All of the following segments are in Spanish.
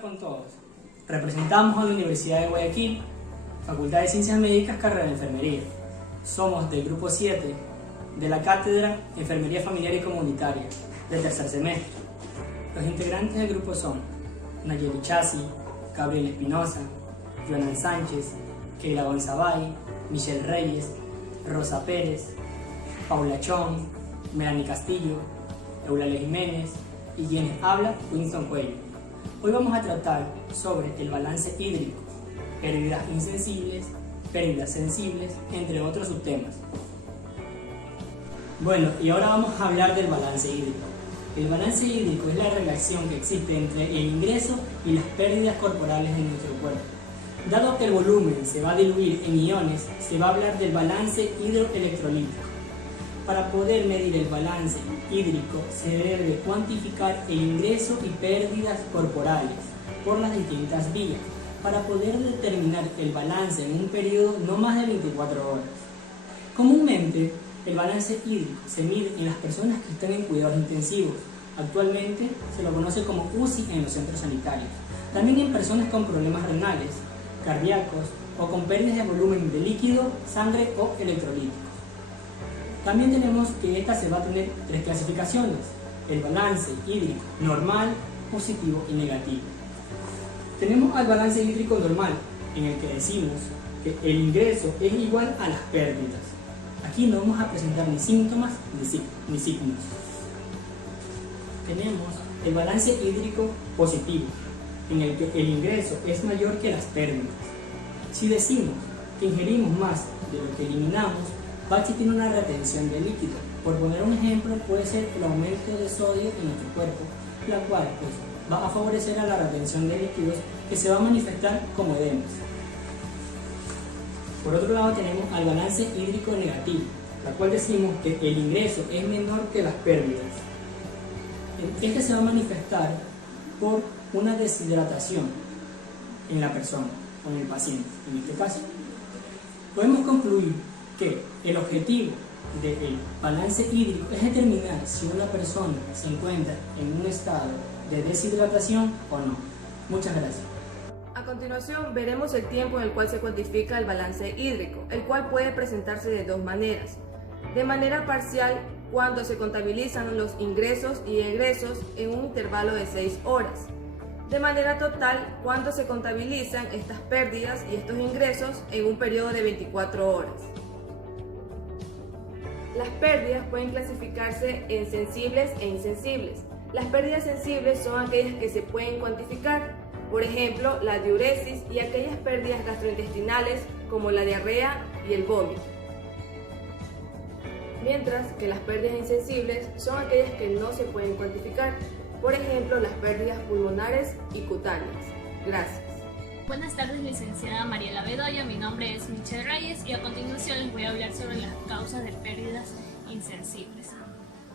Hola con todos. Representamos a la Universidad de Guayaquil, Facultad de Ciencias Médicas, carrera de Enfermería. Somos del grupo 7 de la cátedra Enfermería Familiar y Comunitaria, del tercer semestre. Los integrantes del grupo son Nayeli Chasi, Gabriel Espinosa, Jonan Sánchez, Keila Gonzabay, Michelle Reyes, Rosa Pérez, Paula Chong, Melanie Castillo, Eulalia Jiménez y quienes habla Winston Cuello. Hoy vamos a tratar sobre el balance hídrico, pérdidas insensibles, pérdidas sensibles, entre otros subtemas. Bueno, y ahora vamos a hablar del balance hídrico. El balance hídrico es la relación que existe entre el ingreso y las pérdidas corporales en nuestro cuerpo. Dado que el volumen se va a diluir en iones, se va a hablar del balance hidroelectrolítico. Para poder medir el balance hídrico se debe cuantificar el ingreso y pérdidas corporales por las distintas vías para poder determinar el balance en un periodo no más de 24 horas. Comúnmente, el balance hídrico se mide en las personas que están en cuidados intensivos. Actualmente se lo conoce como UCI en los centros sanitarios. También en personas con problemas renales, cardíacos o con pérdidas de volumen de líquido, sangre o electrolíticos. También tenemos que esta se va a tener tres clasificaciones: el balance hídrico normal, positivo y negativo. Tenemos al balance hídrico normal, en el que decimos que el ingreso es igual a las pérdidas. Aquí no vamos a presentar ni síntomas ni signos. Tenemos el balance hídrico positivo, en el que el ingreso es mayor que las pérdidas. Si decimos que ingerimos más de lo que eliminamos, va a existir una retención de líquido. Por poner un ejemplo, puede ser el aumento de sodio en nuestro cuerpo, la cual va a favorecer a la retención de líquidos que se va a manifestar como edemas. Por otro lado tenemos al balance hídrico negativo, la cual decimos que el ingreso es menor que las pérdidas. Este se va a manifestar por una deshidratación en la persona o en el paciente. En este caso, podemos concluir que el objetivo del balance hídrico es determinar si una persona se encuentra en un estado de deshidratación o no. Muchas gracias. A continuación veremos el tiempo en el cual se cuantifica el balance hídrico, el cual puede presentarse de dos maneras. De manera parcial, cuando se contabilizan los ingresos y egresos en un intervalo de 6 horas. De manera total, cuando se contabilizan estas pérdidas y estos ingresos en un periodo de 24 horas. Las pérdidas pueden clasificarse en sensibles e insensibles. Las pérdidas sensibles son aquellas que se pueden cuantificar, por ejemplo, la diuresis y aquellas pérdidas gastrointestinales como la diarrea y el vómito. Mientras que las pérdidas insensibles son aquellas que no se pueden cuantificar, por ejemplo, las pérdidas pulmonares y cutáneas. Gracias. Buenas tardes, licenciada Mariela Bedoya. Mi nombre es Michelle Reyes y a continuación les voy a hablar sobre las causas de pérdidas insensibles.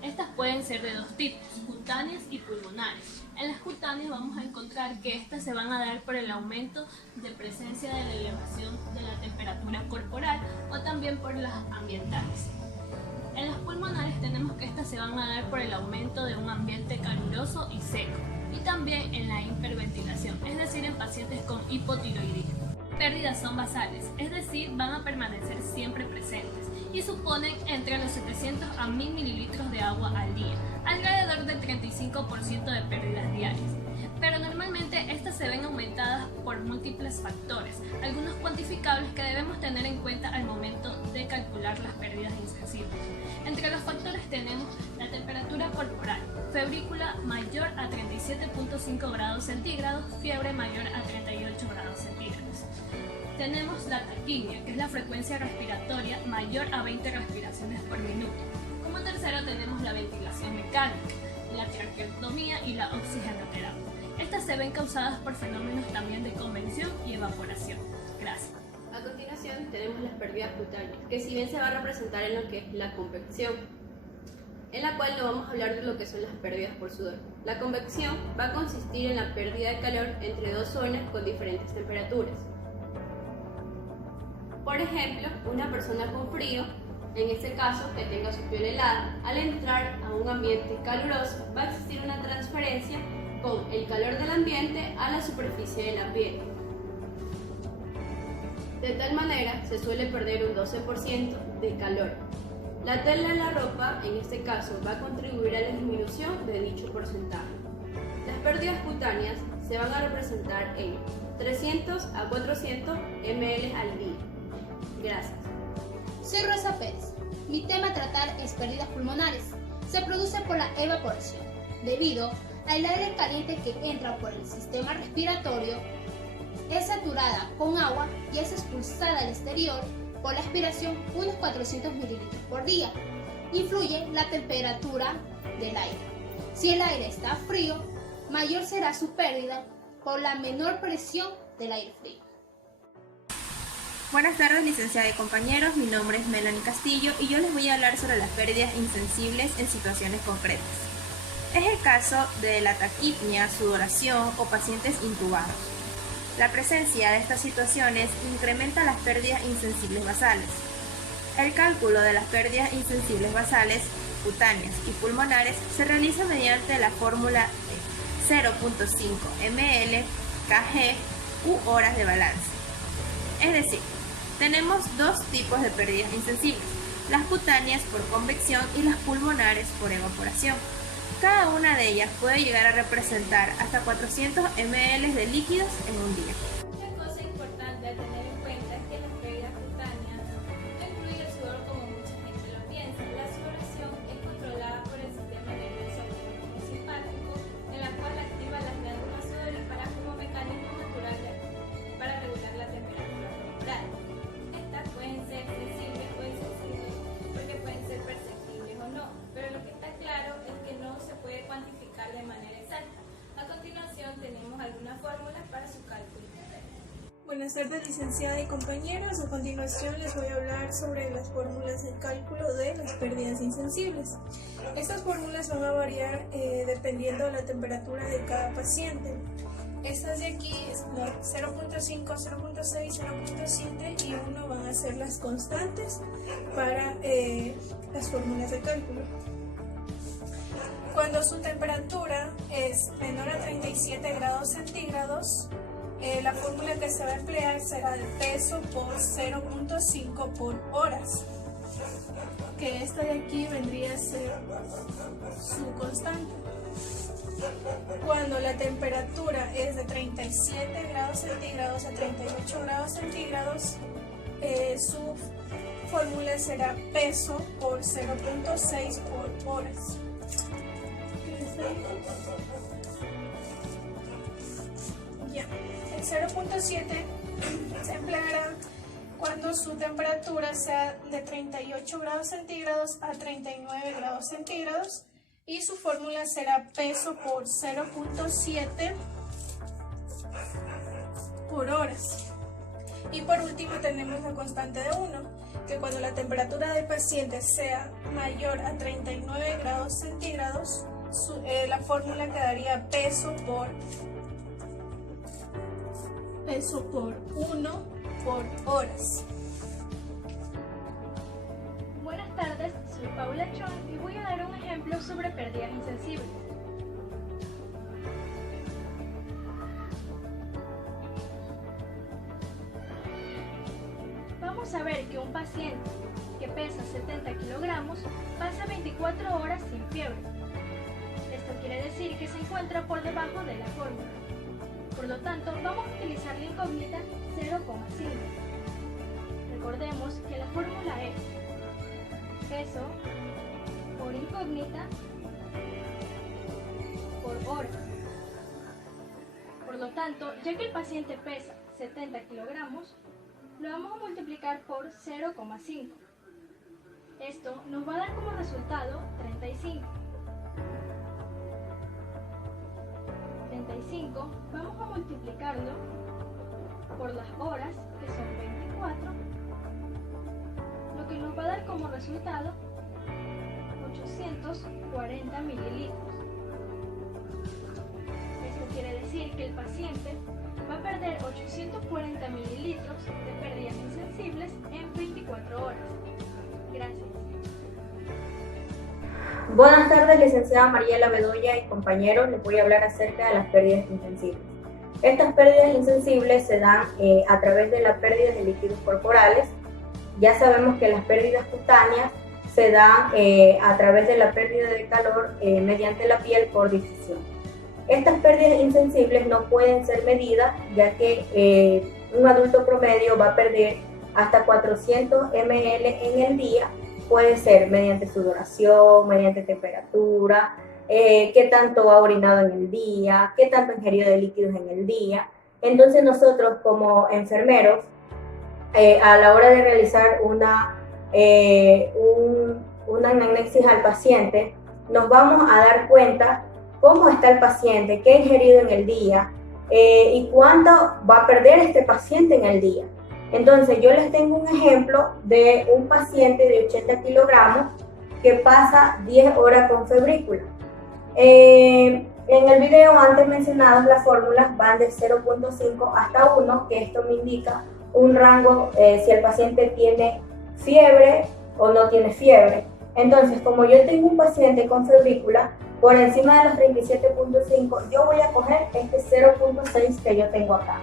Estas pueden ser de dos tipos, cutáneas y pulmonares. En las cutáneas vamos a encontrar que estas se van a dar por el aumento de presencia de la elevación de la temperatura corporal o también por las ambientales. En las pulmonares tenemos que estas se van a dar por el aumento de un ambiente caluroso y seco y también en la hiperventilación, es decir, en pacientes con hipotiroidismo. Pérdidas son basales, es decir, van a permanecer siempre presentes y suponen entre los 700 a 1000 mililitros de agua al día, alrededor del 35% de pérdidas diarias. Pero normalmente estas se ven aumentadas por múltiples factores, algunos cuantificables que debemos tener en cuenta al momento de calcular las pérdidas insensibles. Entre los factores tenemos la temperatura corporal, febrícula mayor a 37.5 grados centígrados, fiebre mayor a 38 grados centígrados. Tenemos la taquimia, que es la frecuencia respiratoria mayor a 20 respiraciones por minuto. Como tercero tenemos la ventilación mecánica, la traqueotomía y la oxigenoterapia. Estas se ven causadas por fenómenos también de convección y evaporación. Gracias. A continuación tenemos las pérdidas cutáneas, que si bien se va a representar en lo que es la convección, en la cual no vamos a hablar de lo que son las pérdidas por sudor. La convección va a consistir en la pérdida de calor entre dos zonas con diferentes temperaturas. Por ejemplo, una persona con frío, en este caso que tenga su piel helada, al entrar a un ambiente caluroso va a existir una transferencia con el calor del ambiente a la superficie de la piel. De tal manera se suele perder un 12% de calor. La tela de la ropa, en este caso, va a contribuir a la disminución de dicho porcentaje. Las pérdidas cutáneas se van a representar en 300 a 400 ml al día. Gracias. Soy Rosa Pérez. Mi tema a tratar es pérdidas pulmonares. Se produce por la evaporación, debido al aire caliente que entra por el sistema respiratorio, es saturada con agua y es expulsada al exterior por la aspiración unos 400 mililitros por día. Influye la temperatura del aire. Si el aire está frío, mayor será su pérdida por la menor presión del aire frío. Buenas tardes, licenciada y compañeros. Mi nombre es Melanie Castillo y yo les voy a hablar sobre las pérdidas insensibles en situaciones concretas. Es el caso de la taquipnia, sudoración o pacientes intubados. La presencia de estas situaciones incrementa las pérdidas insensibles basales. El cálculo de las pérdidas insensibles basales, cutáneas y pulmonares se realiza mediante la fórmula de 0.5 ml kg u horas de balance. Es decir, tenemos dos tipos de pérdidas insensibles, las cutáneas por convección y las pulmonares por evaporación. Cada una de ellas puede llegar a representar hasta 400 ml de líquidos en un día. Una cosa importante a tener en cuenta es que las pérdidas cutáneas no incluye el sudor como mucha gente lo piensa. La sudoración es controlada por el sistema nervioso simpático, en la cual activa las glándulas sudoríparas como mecanismo natural para regular la temperatura corporal. Estas pueden ser sensibles o insensibles porque pueden ser perceptibles o no, pero lo que está claro es que no se puede cuantificar de manera exacta. A continuación tenemos algunas fórmulas para su cálculo. Buenas tardes, licenciada y compañeros. A continuación les voy a hablar sobre las fórmulas del cálculo de las pérdidas insensibles. Estas fórmulas van a variar dependiendo de la temperatura de cada paciente. Estas de aquí, 0.5, 0.6, 0.7 y 1 van a ser las constantes para las fórmulas de cálculo. Cuando su temperatura es menor a 37 grados centígrados, la fórmula que se va a emplear será de peso por 0.5 por horas, que esta de aquí vendría a ser su constante. Cuando la temperatura es de 37 grados centígrados a 38 grados centígrados, su fórmula será peso por 0.6 por horas. Ya. El 0.7 se empleará cuando su temperatura sea de 38 grados centígrados a 39 grados centígrados y su fórmula será peso por 0.7 por horas. Y por último tenemos la constante de 1, que cuando la temperatura del paciente sea mayor a 39 grados centígrados, la fórmula quedaría peso por 1 por horas. Buenas tardes, soy Paula Chon y voy a dar un ejemplo sobre pérdidas insensibles. Vamos a ver que un paciente que pesa 70 kilogramos pasa 24 horas sin fiebre. Esto quiere decir que se encuentra por debajo de la fórmula. Por lo tanto, vamos a utilizar la incógnita 0,5. Recordemos que la fórmula es peso por incógnita por hora. Por lo tanto, ya que el paciente pesa 70 kilogramos, lo vamos a multiplicar por 0,5. Esto nos va a dar como resultado 35. 35 vamos a multiplicarlo por las horas, que son 24, lo que nos va a dar como resultado 840 mililitros. Esto quiere decir que el paciente va a perder 840 mililitros de pérdidas insensibles en 24 horas. Gracias. Buenas tardes, licenciada Mariela Bedoya y compañeros. Les voy a hablar acerca de las pérdidas insensibles. Estas pérdidas insensibles se dan a través de la pérdida de líquidos corporales. Ya sabemos que las pérdidas cutáneas se dan a través de la pérdida de calor mediante la piel por difusión. Estas pérdidas insensibles no pueden ser medidas, ya que un adulto promedio va a perder hasta 400 ml en el día. Puede ser mediante sudoración, mediante temperatura, qué tanto ha orinado en el día, qué tanto ha ingerido de líquidos en el día. Entonces nosotros como enfermeros, a la hora de realizar una anamnesis al paciente, nos vamos a dar cuenta cómo está el paciente, qué ha ingerido en el día y cuánto va a perder este paciente en el día. Entonces yo les tengo un ejemplo de un paciente de 80 kilogramos que pasa 10 horas con febrícula. En el video antes mencionado las fórmulas van de 0.5 hasta 1, que esto me indica un rango si el paciente tiene fiebre o no tiene fiebre. Entonces, como yo tengo un paciente con febrícula por encima de los 37.5, yo voy a coger este 0.6 que yo tengo acá.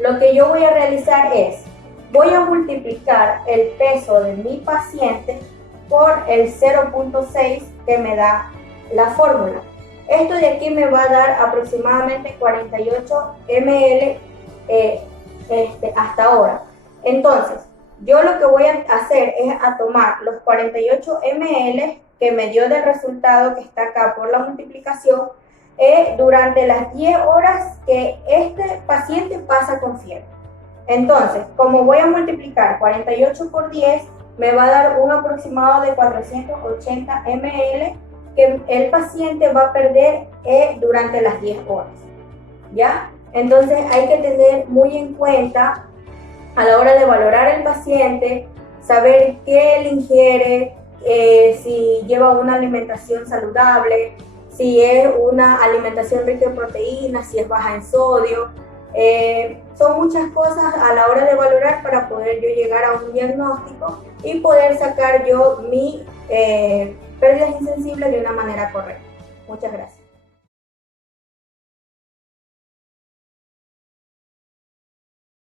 Lo que yo voy a realizar es, voy a multiplicar el peso de mi paciente por el 0.6 que me da la fórmula. Esto de aquí me va a dar aproximadamente 48 ml hasta ahora. Entonces, yo lo que voy a hacer es a tomar los 48 ml que me dio del resultado que está acá por la multiplicación durante las 10 horas que este paciente pasa con fiebre. Entonces, como voy a multiplicar 48 por 10, me va a dar un aproximado de 480 ml que el paciente va a perder durante las 10 horas. ¿Ya? Entonces hay que tener muy en cuenta a la hora de valorar el paciente, saber qué él ingiere, si lleva una alimentación saludable, si es una alimentación rica en proteínas, si es baja en sodio. Son muchas cosas a la hora de valorar para poder yo llegar a un diagnóstico y poder sacar yo mi pérdidas insensibles de una manera correcta. Muchas gracias.